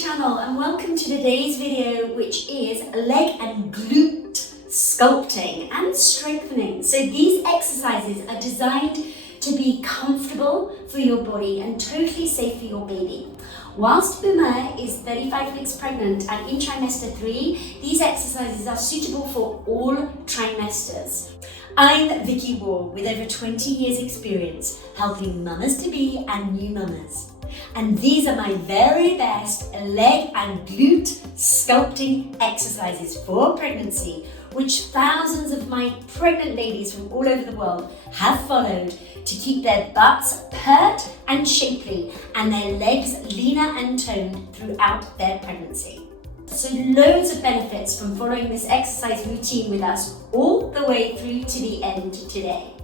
channel and welcome to today's video, which is leg and glute sculpting and strengthening. So these exercises are designed to be comfortable for your body and totally safe for your baby. Whilst Uma is 35 weeks pregnant and in trimester 3, these exercises are suitable for all trimesters. I'm Vicky Wall with over 20 years experience helping mamas-to-be and new mamas. And these are my very best leg and glute sculpting exercises for pregnancy, which thousands of my pregnant ladies from all over the world have followed to keep their butts pert and shapely and their legs leaner and toned throughout their pregnancy. So loads of benefits from following this exercise routine with us all the way through to the end today.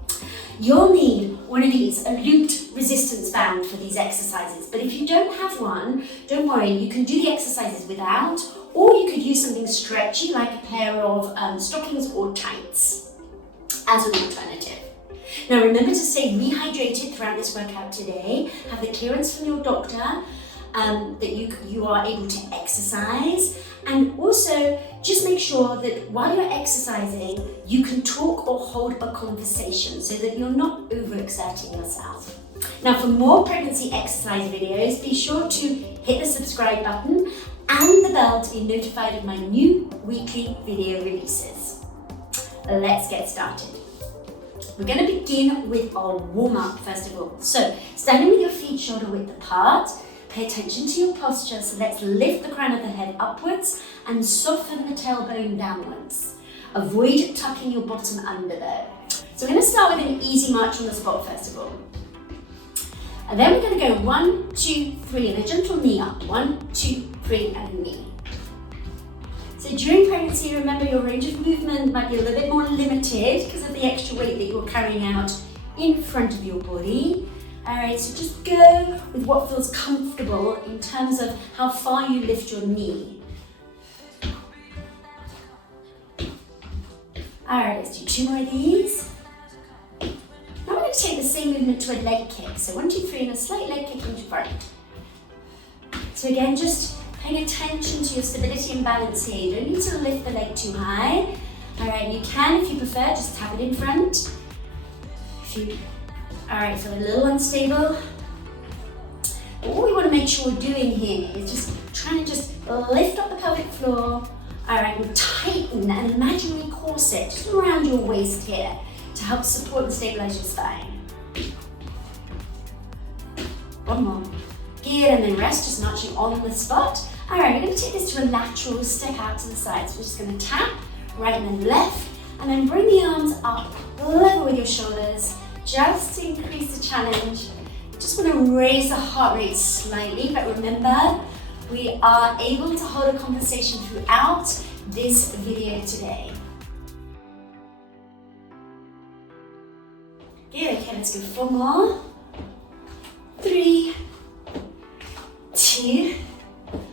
You'll need one of these, a looped resistance band for these exercises. But if you don't have one, don't worry, you can do the exercises without, or you could use something stretchy like a pair of stockings or tights as an alternative. Now remember to stay rehydrated throughout this workout today. Have the clearance from your doctor that you are able to exercise, and also just make sure that while you're exercising you can talk or hold a conversation so that you're not overexerting yourself. Now for more pregnancy exercise videos, be sure to hit the subscribe button and the bell to be notified of my new weekly video releases. Let's get started. We're going to begin with our warm-up first of all. So standing with your feet shoulder width apart, pay attention to your posture. So let's lift the crown of the head upwards and soften the tailbone downwards. Avoid tucking your bottom under though. So we're going to start with an easy march on the spot first of all. And then we're going to go 1, 2, 3 and a gentle knee up. 1, 2, 3 and a knee. So during pregnancy, remember your range of movement might be a little bit more limited because of the extra weight that you're carrying out in front of your body. Alright, so just go with what feels comfortable in terms of how far you lift your knee. Alright, let's do 2 more of these. Now we're going to take the same movement to a leg kick. So 1, 2, 3 and a slight leg kick into front. So again, just paying attention to your stability and balance here. You don't need to lift the leg too high. Alright, you can, if you prefer, just tap it in front. Alright, so a little unstable. But what we want to make sure we're doing here is just trying to just lift up the pelvic floor. Alright, we'll tighten an imaginary corset just around your waist here to help support and stabilize your spine. One more. Good, and then rest, just marching on the spot. Alright, we're going to take this to a lateral step out to the side. So we're just going to tap right and then left, and then bring the arms up, level with your shoulders, just to increase the challenge. Just want to raise the heart rate slightly, but remember, we are able to hold a conversation throughout this video today. Good, okay, let's go 4 more. 3, 2,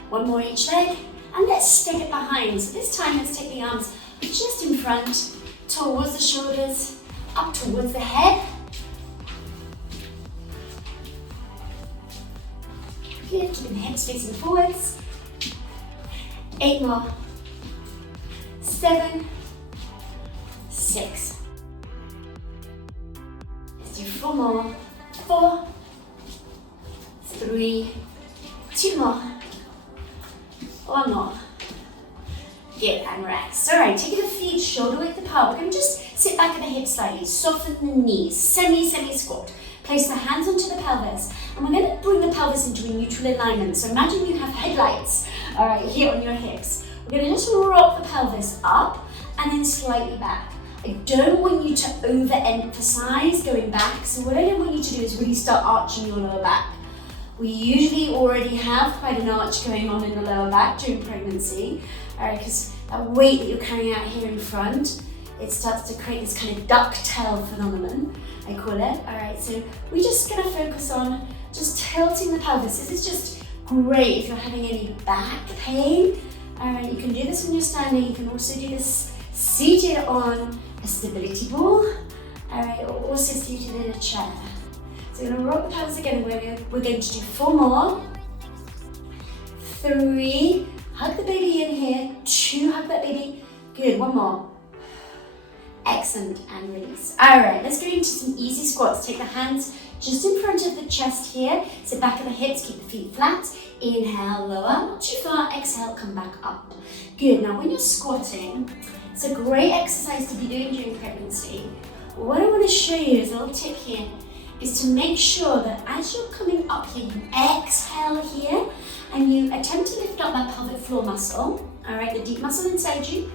1 more each leg, and let's step it behind. So this time let's take the arms just in front, towards the shoulders, up towards the head. Good, keeping the hips facing forwards. 8 more. 7, 6. Let's do 4 more. 4, 3, 2 more. 1 more. Good, and rest. Alright, taking the feet shoulder width apart. We're going to just sit back at the hips slightly, soften the knees, semi squat. Place the hands onto the pelvis, and we're going to bring the pelvis into a neutral alignment. So imagine you have headlights, alright, here on your hips. We're going to just rock the pelvis up and then slightly back. I don't want you to overemphasize going back, so what I don't want you to do is really start arching your lower back. We usually already have quite an arch going on in the lower back during pregnancy, because that weight that you're carrying out here in front, it starts to create this kind of ducktail phenomenon, I call it. Alright, so we're just going to focus on just tilting the pelvis. This is just great if you're having any back pain. Alright, you can do this when you're standing. You can also do this seated on a stability ball. Alright, or also seated in a chair. So we're going to rock the pelvis again. We're going to do 4 more. 3, hug the baby in here, 2, hug that baby, good, 1 more. Excellent, and release. All right, let's go into some easy squats. Take the hands just in front of the chest here, sit back at the hips, keep the feet flat, inhale, lower, not too far, exhale, come back up. Good, now when you're squatting, it's a great exercise to be doing during pregnancy. What I want to show you is a little tip here, is to make sure that as you're coming up here, you exhale here, and you attempt to lift up that pelvic floor muscle, all right, the deep muscle inside you,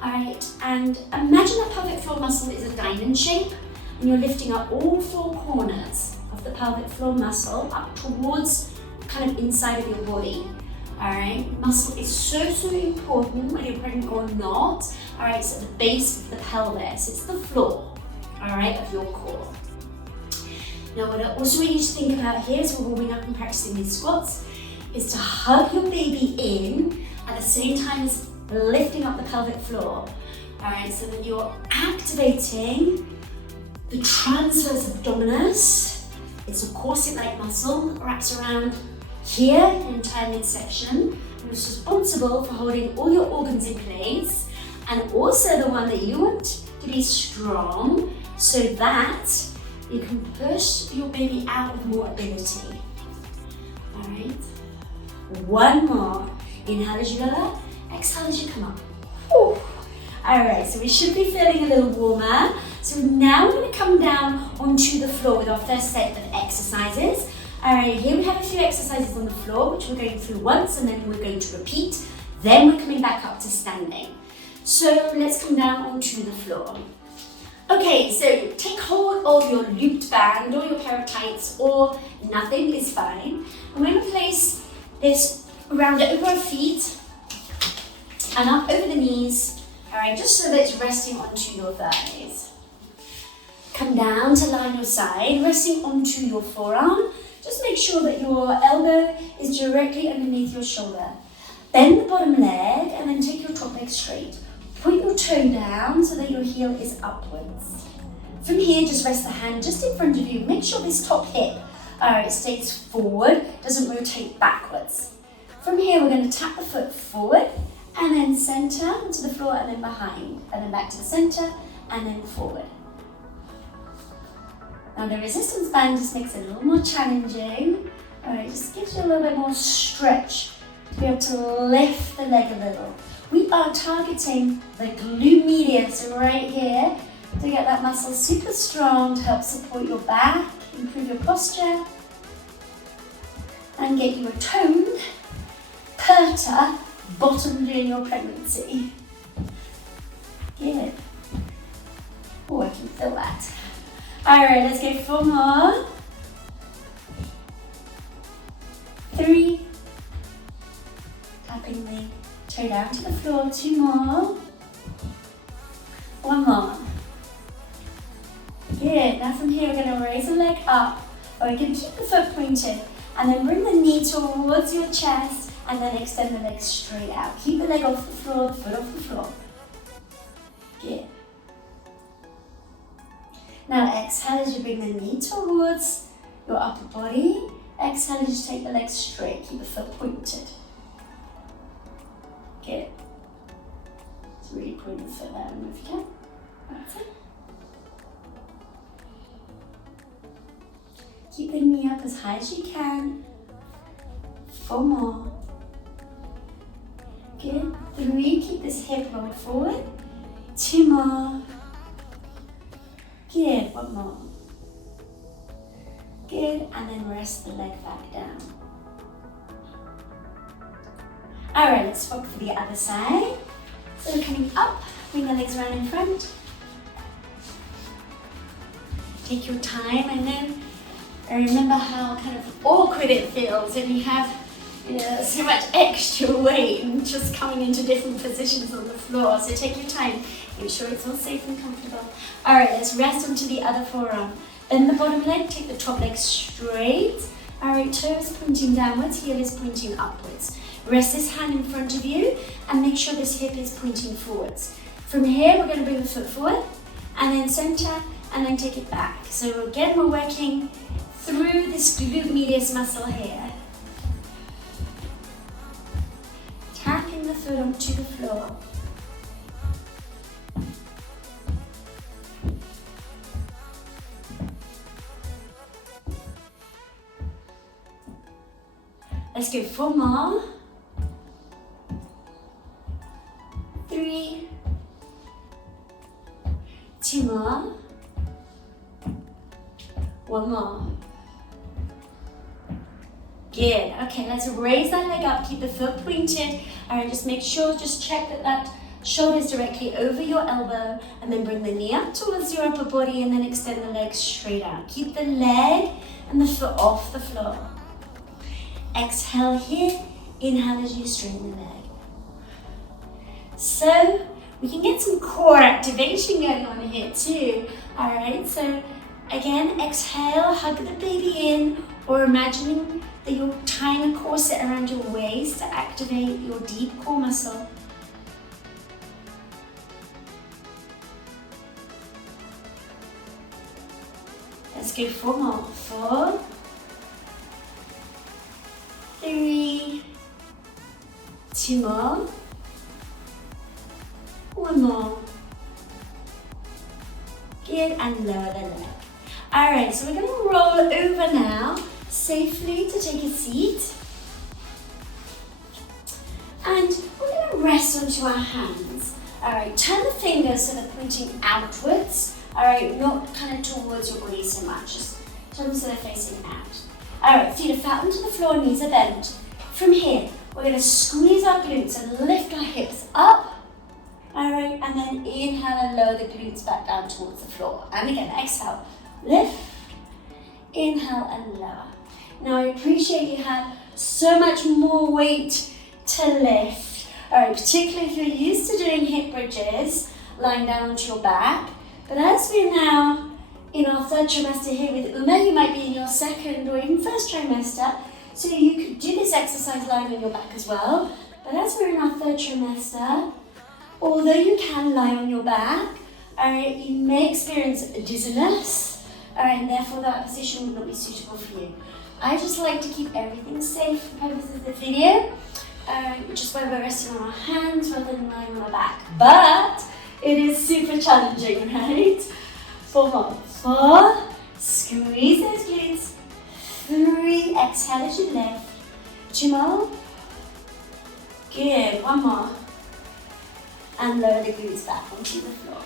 all right, and imagine that pelvic floor muscle is a diamond shape, and you're lifting up all 4 corners of the pelvic floor muscle up towards kind of inside of your body. All right, muscle is so important when you're pregnant or not. All right, it's at the base of the pelvis, it's the floor, all right, of your core. Now, what I also want you to think about here as we're warming up and practicing these squats is to hug your baby in at the same time as lifting up the pelvic floor. All right, so that you're activating the transverse abdominis. It's a corset-like muscle that wraps around here, the entire midsection, and it's responsible for holding all your organs in place, and also the one that you want to be strong so that you can push your baby out with more ability. All right, 1 more. Inhale as you lower, exhale as you come up. Whew. All right, so we should be feeling a little warmer. So now we're going to come down onto the floor with our first set of exercises. All right, here we have a few exercises on the floor, which we're going through once, and then we're going to repeat. Then we're coming back up to standing. So let's come down onto the floor. Okay, so take hold of your looped band or your pair of tights, or nothing is fine. And we're going to place this around over our feet and up over the knees, all right, just so that it's resting onto your thighs. Come down to line your side, resting onto your forearm. Just make sure that your elbow is directly underneath your shoulder. Bend the bottom leg and then take your top leg straight. Point your toe down so that your heel is upwards. From here, just rest the hand just in front of you. Make sure this top hip, stays forward, doesn't rotate backwards. From here, we're going to tap the foot forward and then center onto the floor and then behind, and then back to the center and then forward. Now the resistance band just makes it a little more challenging. All right, just gives you a little bit more stretch to be able to lift the leg a little. We are targeting the glute medius right here to get that muscle super strong to help support your back, improve your posture, and get you a toned, purter bottom during your pregnancy. Good. Oh, I can feel that. All right, let's go 4 more. 3. Tapping the toe down to the floor. 2 more. 1 more. Good. Now from here, we're going to raise the leg up, or you can keep the foot pointed, and then bring the knee towards your chest, and then extend the leg straight out. Keep the leg off the floor, the foot off the floor. Good. Now exhale as you bring the knee towards your upper body. Exhale as you take the leg straight. Keep the foot pointed. Good. So really point the foot down if you can. That's it. Keep the knee up as high as you can. 4 more. Good. 3. Keep this hip rolled forward. 2 more. Good, 1 more. Good, and then rest the leg back down. All right, let's swap for the other side. So we're coming up, bring the legs around in front. Take your time. I remember how kind of awkward it feels when you have so much extra weight and just coming into different positions on the floor. So take your time. Make sure it's all safe and comfortable. All right, let's rest onto the other forearm. Bend the bottom leg, take the top leg straight. All right, toes pointing downwards, heel is pointing upwards. Rest this hand in front of you and make sure this hip is pointing forwards. From here, we're going to bring the foot forward and then center and then take it back. So again, we're working through this glute medius muscle here. bring the foot onto the floor. Let's go 4 more. 3. 2 more. 1 more. Good. Okay, let's raise that leg up. Keep the foot pointed. All right, just make sure, just check that that shoulder is directly over your elbow, and then bring the knee up towards your upper body, and then extend the leg straight out. Keep the leg and the foot off the floor. Exhale here. Inhale as you straighten the leg. So we can get some core activation going on here too. All right, so again, exhale, hug the baby in, or imagining that you're tying a corset around your waist to activate your deep core muscle. Let's go 4 more. 4. 3. 2 more. 1 more. Good, and lower the leg. All right, so we're going to roll over now, safely to take a seat. And we're going to rest onto our hands. All right, turn the fingers so they're pointing outwards. All right, not kind of towards your body so much, just turn them so they're facing out. All right, feet are flat onto the floor, knees are bent. From here, we're going to squeeze our glutes and lift our hips up. All right, and then inhale and lower the glutes back down towards the floor. And again, exhale, lift, inhale and lower. Now I appreciate you have so much more weight to lift. All right, particularly if you're used to doing hip bridges, lying down onto your back. But as we're now in our 3rd trimester here with Uma, you might be in your 2nd or even 1st trimester, so you could do this exercise lying on your back as well. But as we're in our 3rd trimester, although you can lie on your back, all right, you may experience dizziness, all right, and therefore that position will not be suitable for you. I just like to keep everything safe for purposes of the video, which is why we're resting on our hands rather than lying on our back. But it is super challenging, right? 4 more. 4, squeeze those glutes. 3, exhale as you lift. 2 more. Good, 1 more. And lower the glutes back onto the floor.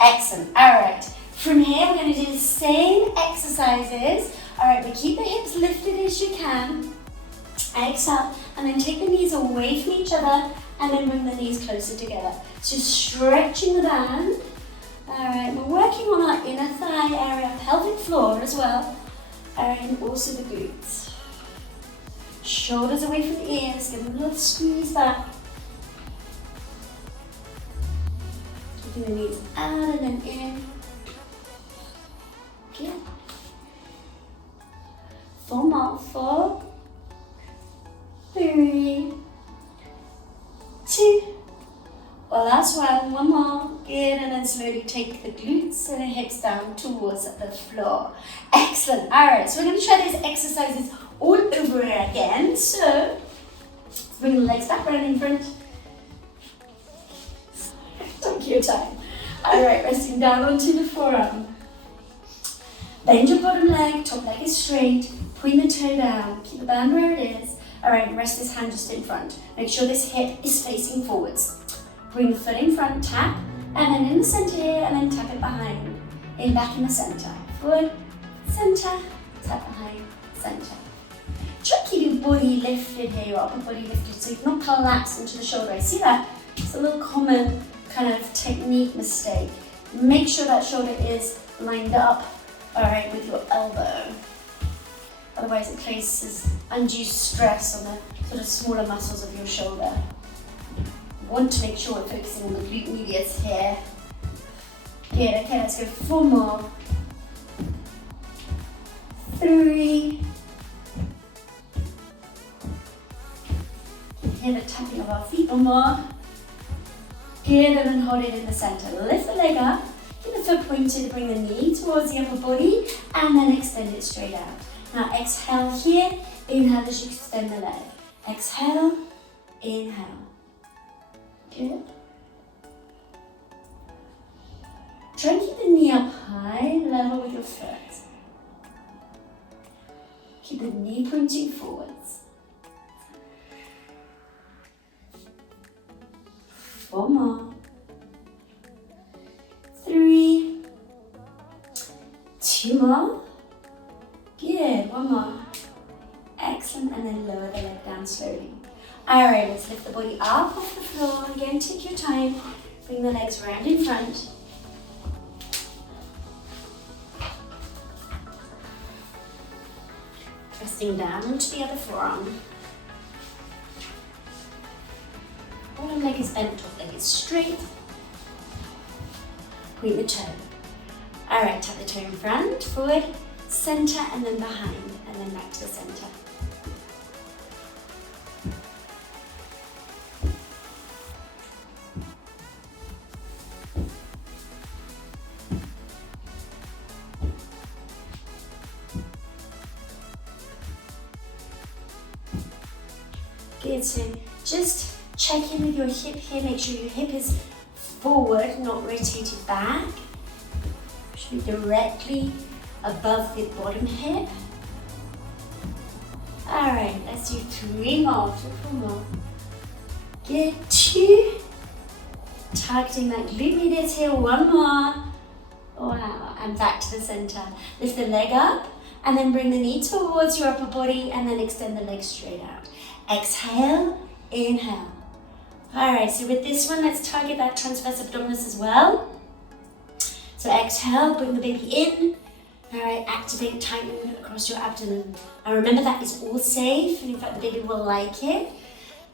Excellent. All right. From here, we're going to do the same exercises. All right, but keep the hips lifted as you can. Exhale, and then take the knees away from each other, and then bring the knees closer together. So stretching the band. All right, we're working on our inner thigh area, pelvic floor as well, and also the glutes. Shoulders away from the ears, give them a little squeeze back. Keeping the knees out and then in. Good. 4 more. 4, 3, 2. Well, last one. 1 more. Good, and then slowly take the glutes and the hips down towards the floor. Excellent. All right, so we're going to try these exercises all over again. So, bring the legs back around in front. Take your time. All right, resting down onto the forearm. Bend your bottom leg, top leg is straight. Point the toe down. Keep the band where it is. All right, rest this hand just in front. Make sure this hip is facing forwards. Bring the foot in front, tap, and then in the center here, and then tap it behind. In back in the center. Forward, center, tap behind, center. Try to keep your body lifted here, your upper body lifted, so you're not collapsed into the shoulder. I see that. It's a little common kind of technique mistake. Make sure that shoulder is lined up, all right, with your elbow. Otherwise it places undue stress on the sort of smaller muscles of your shoulder. You want to make sure we're focusing on the glute medius here. Good, okay, let's go 4 more. 3. Hear the tapping of our feet. 1 more. Good, and then hold it in the center. Lift the leg up, keep the foot pointed, bring the knee towards the upper body, and then extend it straight out. Now exhale here, inhale as you extend the leg. Exhale, inhale. Good. Try and keep the knee up high, level with your foot. Keep the knee pointing forwards. 4 more. 3. 2 more. Good. 1 more. Excellent. And then lower the leg down slowly. Alright, let's lift the body up off the floor. Again, take your time. Bring the legs round in front. Pressing down onto the other forearm. Bottom leg is bent, top leg is straight. Point the toe. Alright, tap the toe in front, forward, center, and then behind, and then back to the center. Good, so just check in with your hip here, make sure your hip is forward, not rotated back. Should be directly above the bottom hip. Alright, let's do 3 more, 4 more. Good, 2. Targeting that glute medius here, 1 more. Wow, and back to the center. Lift the leg up, and then bring the knee towards your upper body, and then extend the leg straight out. Exhale, inhale. Alright, so with this one, let's target that transverse abdominis as well. So exhale, bring the baby in. Alright, activate, tighten across your abdomen. And remember that is all safe, and in fact the baby will like it.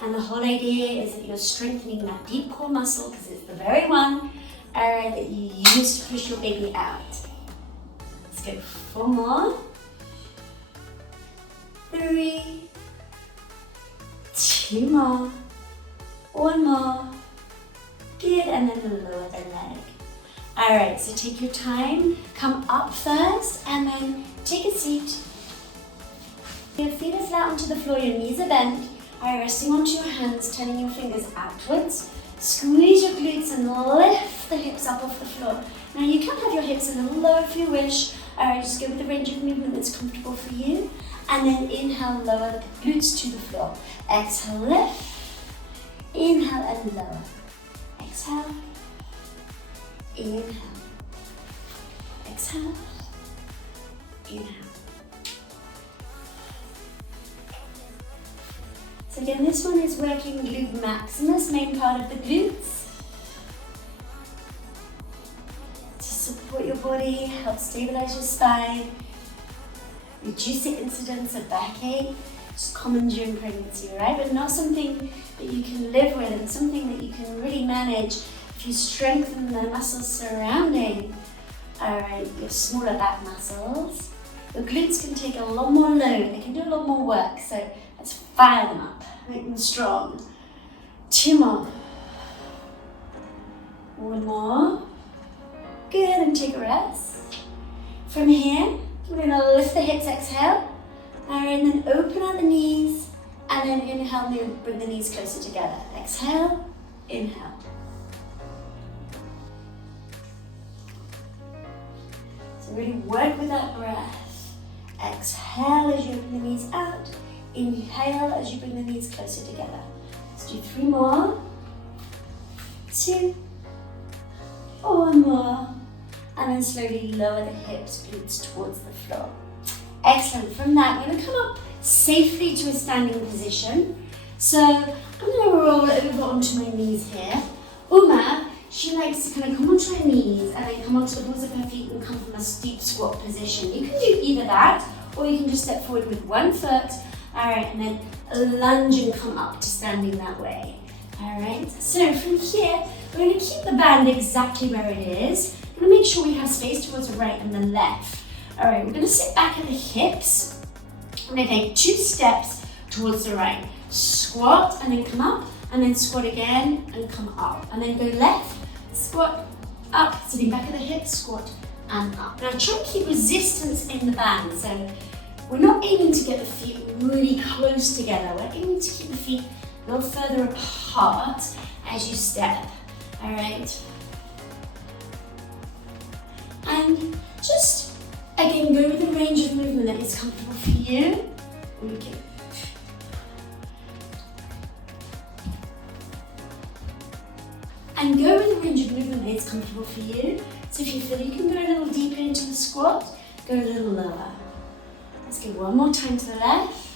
And the whole idea is that you're strengthening that deep core muscle, because it's the very one, alright, that you use to push your baby out. Let's go 4 more. 3. 2 more. 1 more. Good, and then lower the leg. Alright, so take your time, come up first, and then take a seat. Your feet are flat onto the floor, your knees are bent. Alright, resting onto your hands, turning your fingers outwards. Squeeze your glutes and lift the hips up off the floor. Now you can have your hips a little lower if you wish. Alright, just go with the range of movement that's comfortable for you. And then inhale, lower the glutes to the floor. Exhale, lift. Inhale and lower. Exhale. Inhale. Exhale. Inhale. So again, this one is working glute maximus, main part of the glutes. To support your body, help stabilize your spine, reduce the incidence of backache. It's common during pregnancy, right? But not something that you can live with, and something that you can really manage if you strengthen the muscles surrounding, alright, your smaller back muscles. The glutes can take a lot more load, they can do a lot more work, so let's fire them up, make them strong. 2 more. 1 more. Good, and take a rest. From here, we're going to lift the hips, exhale. Alright, and then open out the knees, and then inhale, bring the knees closer together. Exhale, inhale. So really work with that breath. Exhale as you open the knees out. Inhale as you bring the knees closer together. Let's do 3 more. 2. 1 more. And then slowly lower the hips, glutes towards the floor. Excellent. From that, we're going to come up safely to a standing position. So I'm going to roll over onto my knees here. Uma, she likes to kind of come onto her knees and then come onto the balls of her feet and come from a steep squat position. You can do either that, or you can just step forward with 1 foot. All right, and then lunge and come up to standing that way. All right, so from here, we're going to keep the band exactly where it is. We're going to make sure we have space towards the right and the left. All right, we're going to sit back at the hips. We're going to take 2 steps towards the right. Squat and then come up, and then squat again and come up. And then go left, squat, up, sitting back at the hips, squat and up. Now try and keep resistance in the band. So we're not aiming to get the feet really close together. We're aiming to keep the feet a little further apart as you step, all right? And just, again, go with the range of movement that is comfortable for you. Okay. And go with the range of movement that is comfortable for you. So if you feel you can go a little deeper into the squat, go a little lower. Let's go one more time to the left.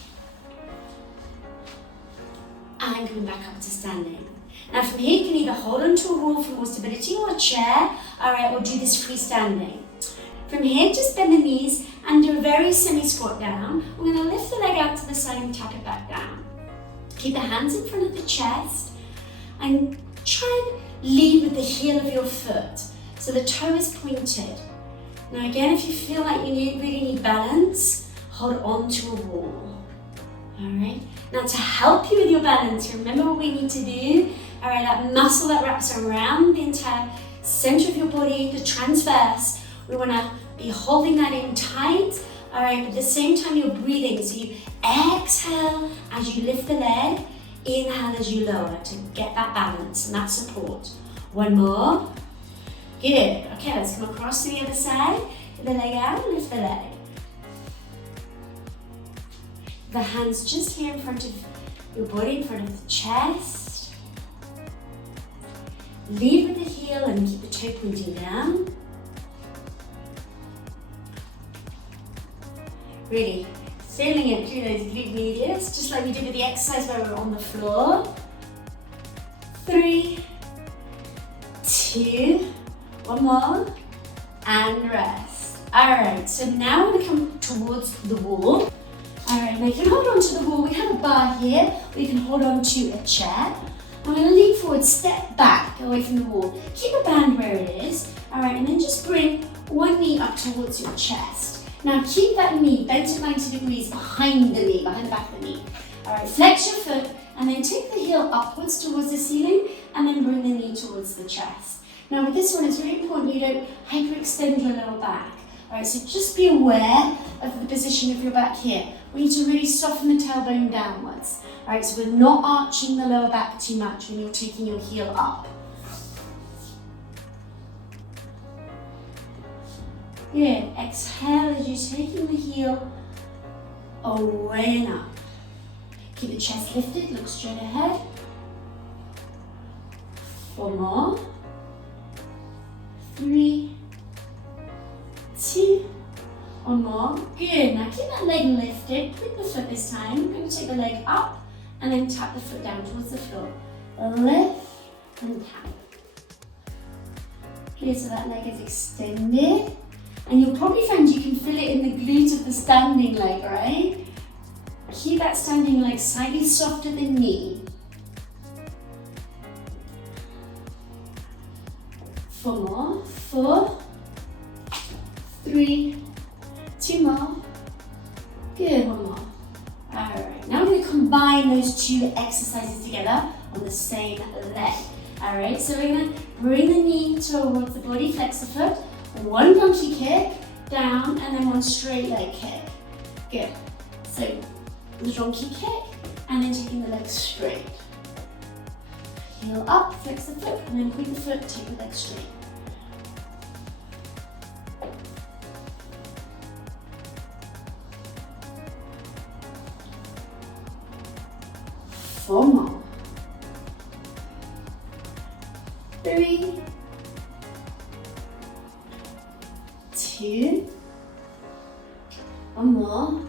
And coming back up to standing. Now from here, you can either hold onto a wall for more stability or a chair, all right, or do this freestanding. From here, just bend the knees and do a very semi-squat down. We're gonna lift the leg out to the side and tap it back down. Keep the hands in front of the chest and try and lead with the heel of your foot. So the toe is pointed. Now again, if you feel like you really need balance, hold on to a wall. All right. Now to help you with your balance, remember what we need to do. All right, that muscle that wraps around the entire center of your body, the transverse. We want to be holding that in tight. All right, but at the same time you're breathing. So you exhale as you lift the leg, inhale as you lower to get that balance and that support. One more. Good. Okay, let's come across to the other side. Get the leg out, lift the leg. The hands just here in front of your body, in front of the chest. Lead with the heel and keep the toe pointing down. Really feeling it through those glute medius, just like we did with the exercise where we're on the floor. 3, 2, one more, and rest. All right, so now we're gonna come towards the wall. All right, now you can hold on to the wall. We have a bar here. We can hold on to a chair. I'm gonna lean forward, step back away from the wall. Keep a band where it is. All right, and then just bring one knee up towards your chest. Now keep that knee bent at 90 degrees behind the knee, behind the back of the knee. All right, flex your foot and then take the heel upwards towards the ceiling and then bring the knee towards the chest. Now with this one, it's very important you don't hyperextend your lower back. All right, so just be aware of the position of your back here. We need to really soften the tailbone downwards. All right, so we're not arching the lower back too much when you're taking your heel up. Good, exhale as you're taking the heel away and up. Keep the chest lifted, look straight ahead. 4 more. 3, 2, 1 more. Good, now keep that leg lifted, point the foot this time. We're going to take the leg up and then tap the foot down towards the floor. Lift and tap. Good, so that leg is extended. And you'll probably find you can feel it in the glute of the standing leg, right? Keep that standing leg slightly softer than knee. 4 more. 4, 3, 2 more. Good, 1 more. All right, now we're going to combine those two exercises together on the same leg. All right, so we're going to bring the knee towards the body, flex the foot. 1 donkey kick, down, and then 1 straight leg kick. Good. So, the donkey kick, and then taking the leg straight. Heel up, flex the foot, and then point the foot, take the leg straight. Four more. 3, 2, 1 more,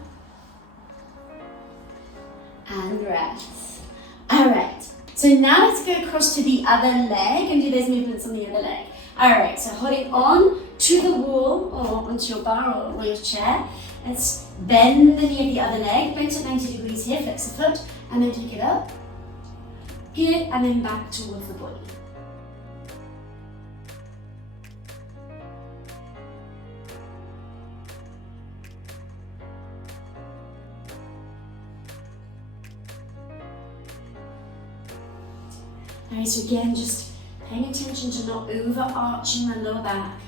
and rest. All right, so now let's go across to the other leg and do those movements on the other leg. All right, so holding on to the wall or onto your bar or your chair, let's bend the knee of the other leg, bend at 90 degrees here, flex the foot, and then take it up. Good, and then back towards the body. Alright, so again, just paying attention to not overarching the lower back.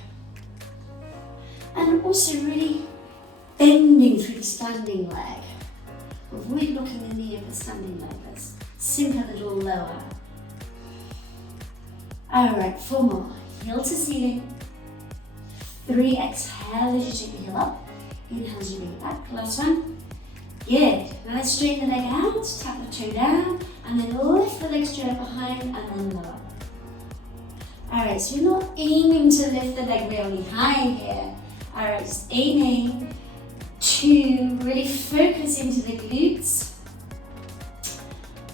And also really bending through the standing leg. Avoid locking the knee of the standing leg. Let's sink a little lower. All right, 4 more. Heel to ceiling. 3, exhale as you take the heel up. Inhale as you bring it back. Last one. Good. Now let's straighten the leg out, tap the toe down, and then lift the leg straight up behind and then lower. All right, so you're not aiming to lift the leg really high here. All right, just aiming to really focus into the glutes,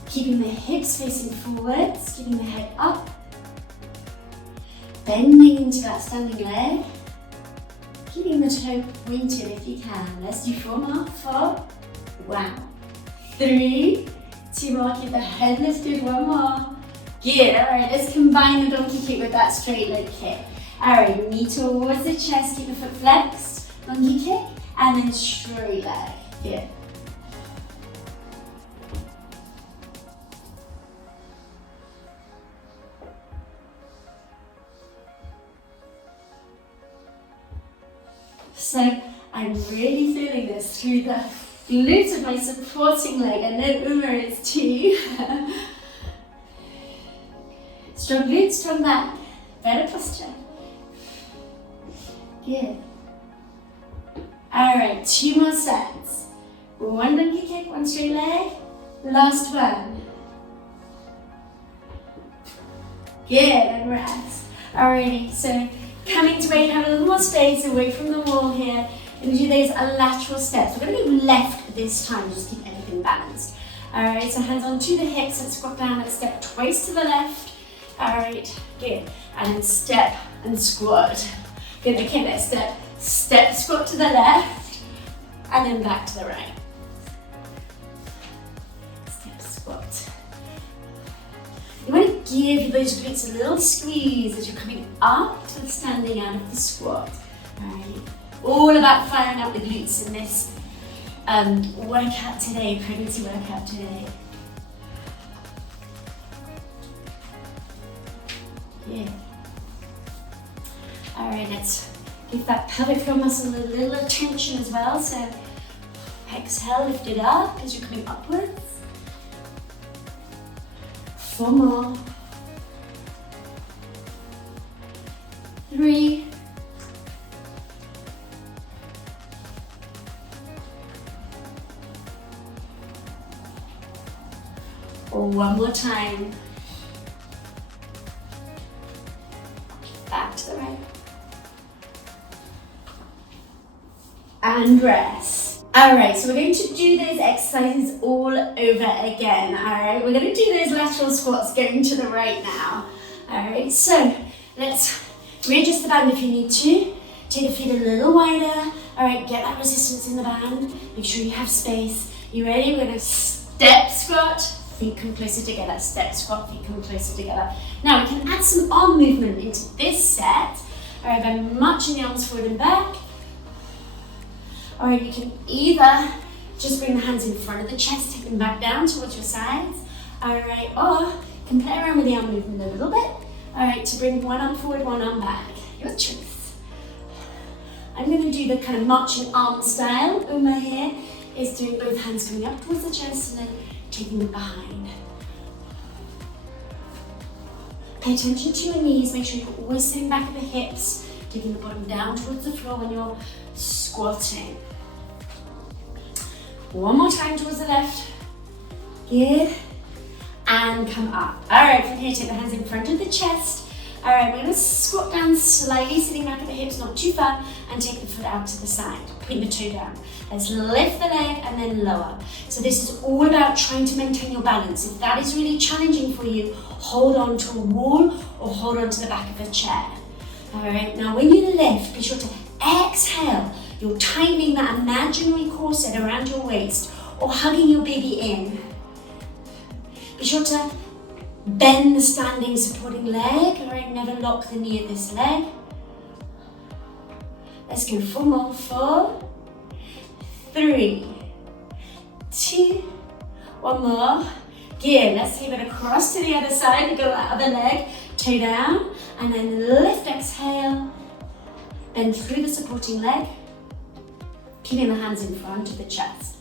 keeping the hips facing forwards, keeping the head up, bending into that standing leg, keeping the toe pointed if you can. Let's do 4 more. 4, wow. 3, 2 more, keep the head lifted, 1 more. Good, all right, let's combine the donkey kick with that straight leg kick. All right, knee towards the chest, keep the foot flexed, donkey kick, and then straight leg. Good. So I'm really feeling this through the glutes of my supporting leg. I know Uma is too. Strong glutes, strong back, better posture. Good. All right, 2 more sets. 1 donkey kick, 1 straight leg. Last one. Good, and rest. Alrighty, so coming to where you have a little more space away from the wall here, and do those lateral steps. We're going to go left this time, just keep everything balanced. Alright, so hands onto the hips, let's squat down, let's step twice to the left. Alright, good. And then step and squat. Good, okay, let's step, squat to the left, and then back to the right. Step, squat. You want to give those glutes a little squeeze as you're coming up to the standing out of the squat. Alright, all about firing up the glutes in this workout today, pregnancy workout today. Yeah. Alright, let's give that pelvic floor muscle a little attention as well. So exhale, lift it up as you're coming upwards. 4 more. 3. 1 more time. Back to the right. And rest. Alright, so we're going to do those exercises all over again. Alright, we're going to do those lateral squats going to the right now. Alright, so let's readjust the band if you need to. Take the feet a little wider. Alright, get that resistance in the band. Make sure you have space. You ready? We're going to step squat. Feet come closer together. Step squat, feet come closer together. Now we can add some arm movement into this set. Alright, by marching the arms forward and back. Or you can either just bring the hands in front of the chest, take them back down towards your sides. Alright, or you can play around with the arm movement a little bit. Alright, to bring one arm forward, one arm back. Your choice. I'm going to do the kind of marching arm style. Uma here is doing both hands coming up towards the chest and then taking them behind. Pay attention to your knees. Make sure you're always sitting back at the hips, taking the bottom down towards the floor when you're squatting. 1 more time towards the left. Good. And come up. Alright, from here, take the hands in front of the chest. Alright, we're going to squat down slightly, sitting back at the hips, not too far, and take the foot out to the side. Point the toe down. Let's lift the leg and then lower. So this is all about trying to maintain your balance. If that is really challenging for you, hold on to a wall or hold on to the back of a chair. Alright, now when you lift, be sure to exhale. You're tightening that imaginary corset around your waist or hugging your baby in. Be sure to bend the standing supporting leg. Alright, never lock the knee of this leg. Let's go 4 more. 4, 3, 2, 1 more. Good, let's take it across to the other side. Go that other leg, toe down, and then lift, exhale. Bend through the supporting leg, keeping the hands in front of the chest.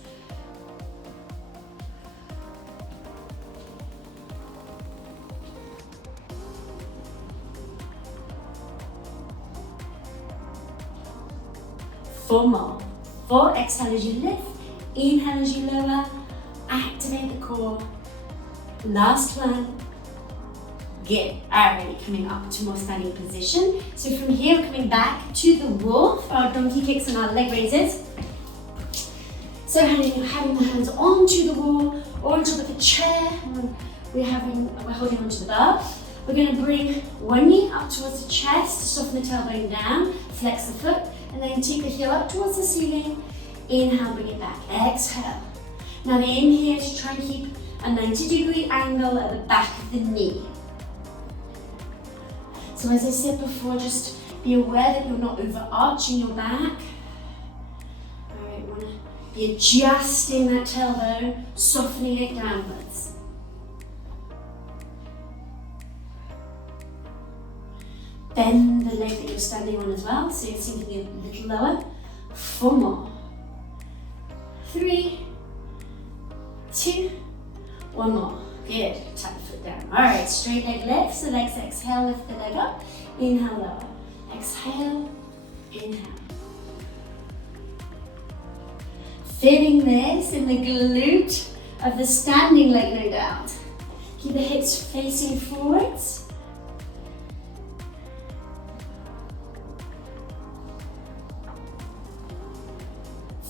4 more. 4, exhale as you lift, inhale as you lower, activate the core. Last one. Good. Alright, coming up to more standing position. So from here, we're coming back to the wall for our donkey kicks and our leg raises. So having the hands onto the wall or on top of the chair. We're holding onto the bar. We're going to bring one knee up towards the chest, soften the tailbone down, flex the foot, and then take the heel up towards the ceiling. Inhale, bring it back. Exhale. Now the aim here is to try and keep a 90-degree angle at the back of the knee. So as I said before, just be aware that you're not overarching your back. All right, want to be adjusting that tailbone, softening it downwards. Bend the leg that you're standing on as well, so you're sinking a little lower. 4 more. 3, 2, 1 more. Good. Tap the foot down. All right, straight leg lift. So legs exhale, lift the leg up. Inhale, lower. Exhale, inhale. Feeling this in the glute of the standing leg, no doubt. Keep the hips facing forwards.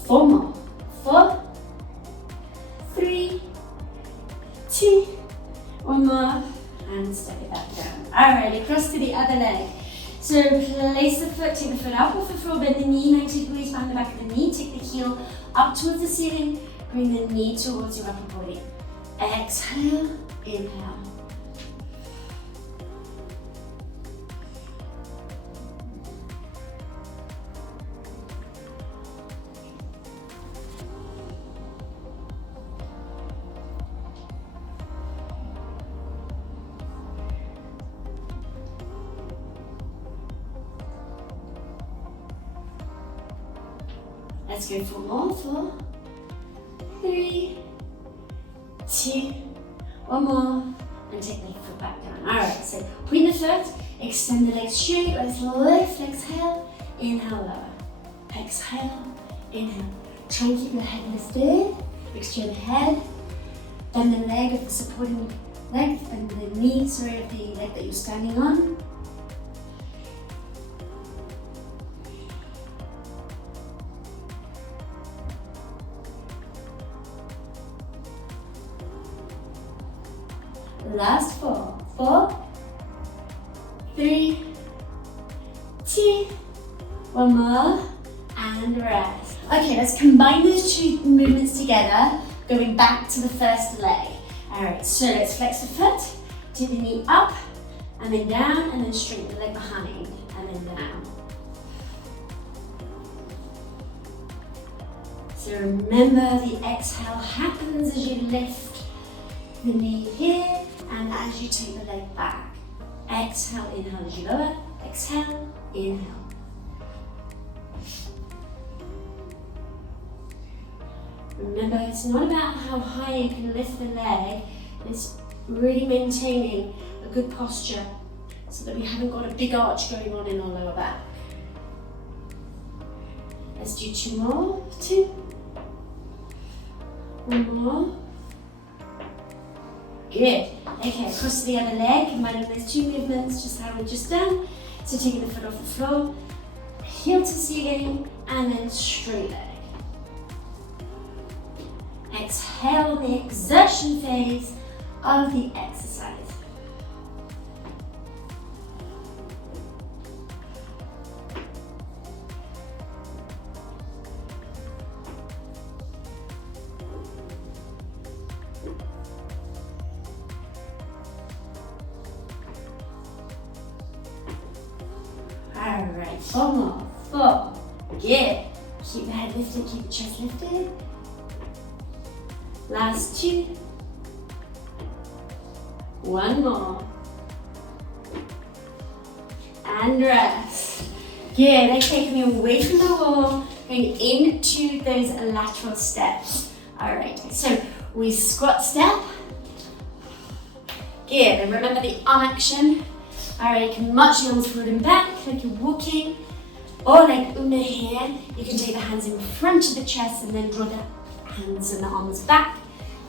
4 more. 4, 3, 2, 1 more, and step it back down. All right, across to the other leg. So place the foot, take the foot up off the floor, bend the knee 90 degrees behind the back of the knee, take the heel up towards the ceiling, bring the knee towards your upper body. Exhale, inhale. Let's go for more. 4, 3, 2, 1 more, and take the foot back down. All right, so point the foot, extend the legs straight. Let's lift, exhale, inhale, lower. Exhale, inhale. Try and keep your head lifted. Extend the head. Bend the leg of the supporting leg, bend the knee, of the leg that you're standing on. Last 4, 4, 3, 2, 1 more, and rest. Okay, let's combine those two movements together, going back to the first leg. All right, so let's flex the foot, take the knee up, and then down, and then straighten the leg behind, and then down. So remember, the exhale happens as you lift the knee here, and as you take the leg back. Exhale, inhale as you lower. Exhale, inhale. Remember, it's not about how high you can lift the leg, it's really maintaining a good posture so that we haven't got a big arch going on in our lower back. Let's do 2 more. 2. 1 more. Good. Okay, across to the other leg, combining those two movements, just how we've just done. So taking the foot off the floor, heel to ceiling, and then straight leg. Exhale the exertion phase of the exercise. Alright, 4 more. 4. Good. Keep the head lifted, keep the chest lifted. Last 2. 1 more. And rest. Good. Okay, coming away from the wall, going into those lateral steps. Alright, so we squat step. Good. And remember the arm action. Alright, you can march your arms forward and back like you're walking, Or like Una here, you can take the hands in front of the chest and then draw the hands and the arms back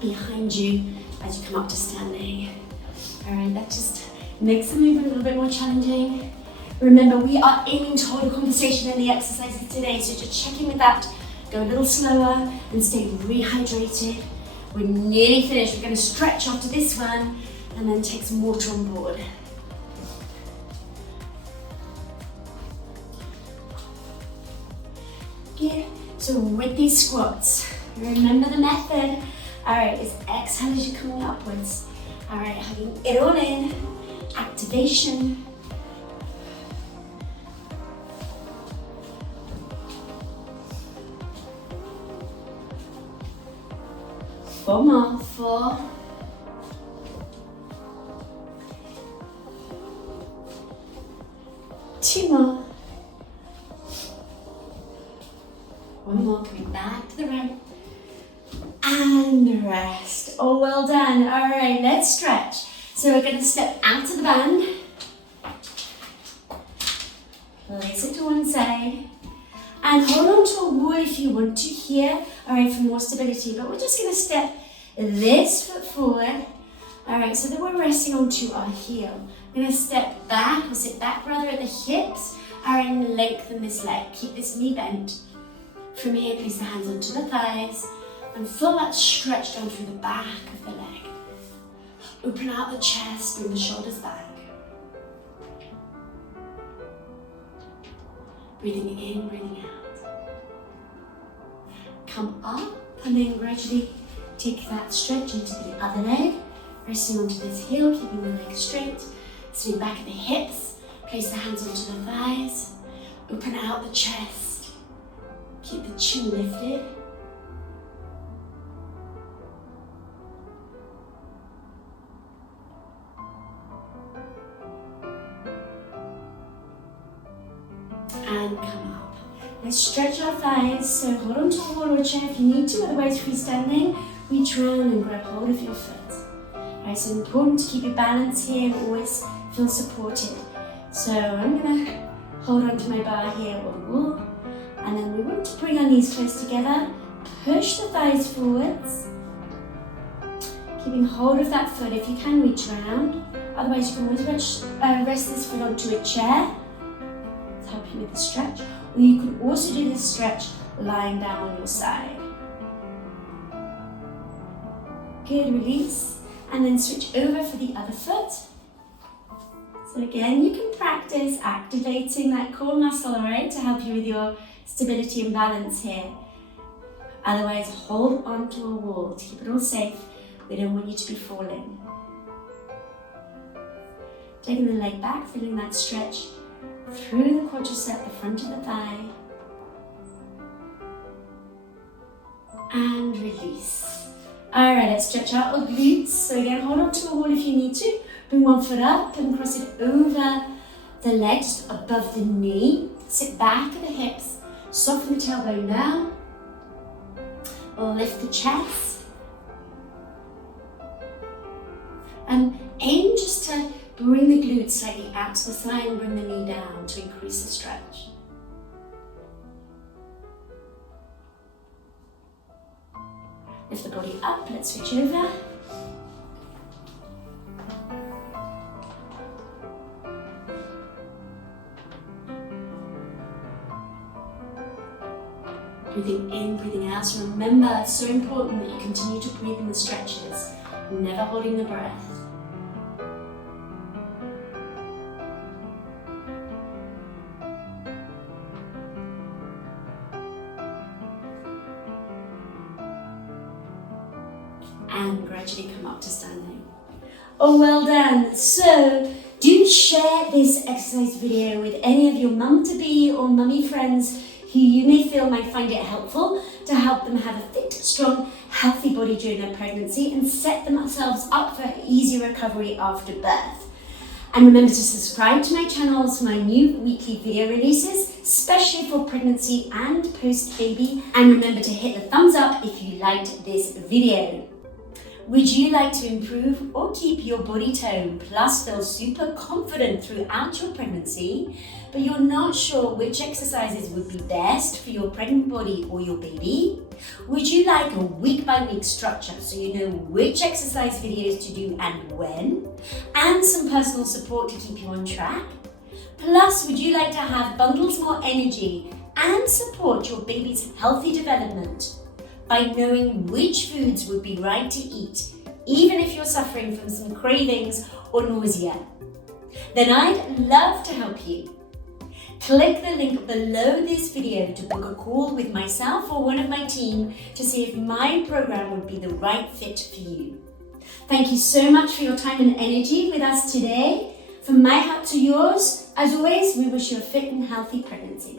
behind you as you come up to standing. All right, that just makes the movement a little bit more challenging. Remember, we are aiming to hold a conversation in the exercises today, so just check in with that. Go a little slower and stay rehydrated. We're nearly finished. We're going to stretch after this one and then take some water on board. Yeah. So with these squats, remember the method. All right, is exhale as you're coming upwards. All right, hugging it all in. Activation. Four more. 4. 2 more. 1 more, coming back to the right. And rest. Oh, well done. All right, let's stretch. So we're going to step out of the band. Place it to one side. And hold on to a wall if you want to here. All right, for more stability. But we're just going to step this foot forward. All right, so that we're resting onto our heel. We're going to step back, or sit back rather at the hips. All right, and lengthen this leg. Keep this knee bent. From here, place the hands onto the thighs and feel that stretch down through the back of the leg. Open out the chest, bring the shoulders back. Breathing in, breathing out. Come up and then gradually take that stretch into the other leg, resting onto this heel, keeping the leg straight. Sitting back at the hips, place the hands onto the thighs, open out the chest. Keep the chin lifted. And come up. Let's stretch our thighs, so hold on to a wall or a chair if you need to, otherwise freestanding, reach around and grab hold of your foot. Alright, so important to keep your balance here and always feel supported. So I'm gonna hold on to my bar here or the wall. And then we want to bring our knees close together, push the thighs forwards, keeping hold of that foot if you can reach around. Otherwise you can always rest this foot onto a chair to help you with the stretch. Or you can also do this stretch lying down on your side. Good, release. And then switch over for the other foot. So again, you can practice activating that core muscle, all right, to help you with your stability and balance here. Otherwise, hold on to a wall to keep it all safe. We don't want you to be falling. Taking the leg back, feeling that stretch through the quadricep, the front of the thigh. And release. All right, let's stretch out our glutes. So again, hold on to a wall if you need to. Bring one foot up and cross it over the leg, just above the knee. Sit back at the hips. Soften the tailbone down. Lift the chest. And aim just to bring the glutes slightly out to the side and bring the knee down to increase the stretch. Lift the body up, let's switch over. Breathing in, breathing out. So remember, it's so important that you continue to breathe in the stretches, never holding the breath. And gradually come up to standing. Oh, well done. So do share this exercise video with any of your mum-to-be or mummy friends who you may feel might find it helpful to help them have a fit, strong, healthy body during their pregnancy and set themselves up for easy recovery after birth. And remember to subscribe to my channel for my new weekly video releases, especially for pregnancy and post-baby. And remember to hit the thumbs up if you liked this video. Would you like to improve or keep your body tone plus feel super confident throughout your pregnancy, but you're not sure which exercises would be best for your pregnant body or your baby? Would you like a week-by-week structure so you know which exercise videos to do and when, and some personal support to keep you on track? Plus, would you like to have bundles more energy and support your baby's healthy development by knowing which foods would be right to eat, even if you're suffering from some cravings or nausea? Then I'd love to help you. Click the link below this video to book a call with myself or one of my team to see if my program would be the right fit for you. Thank you so much for your time and energy with us today. From my heart to yours, as always, we wish you a fit and healthy pregnancy.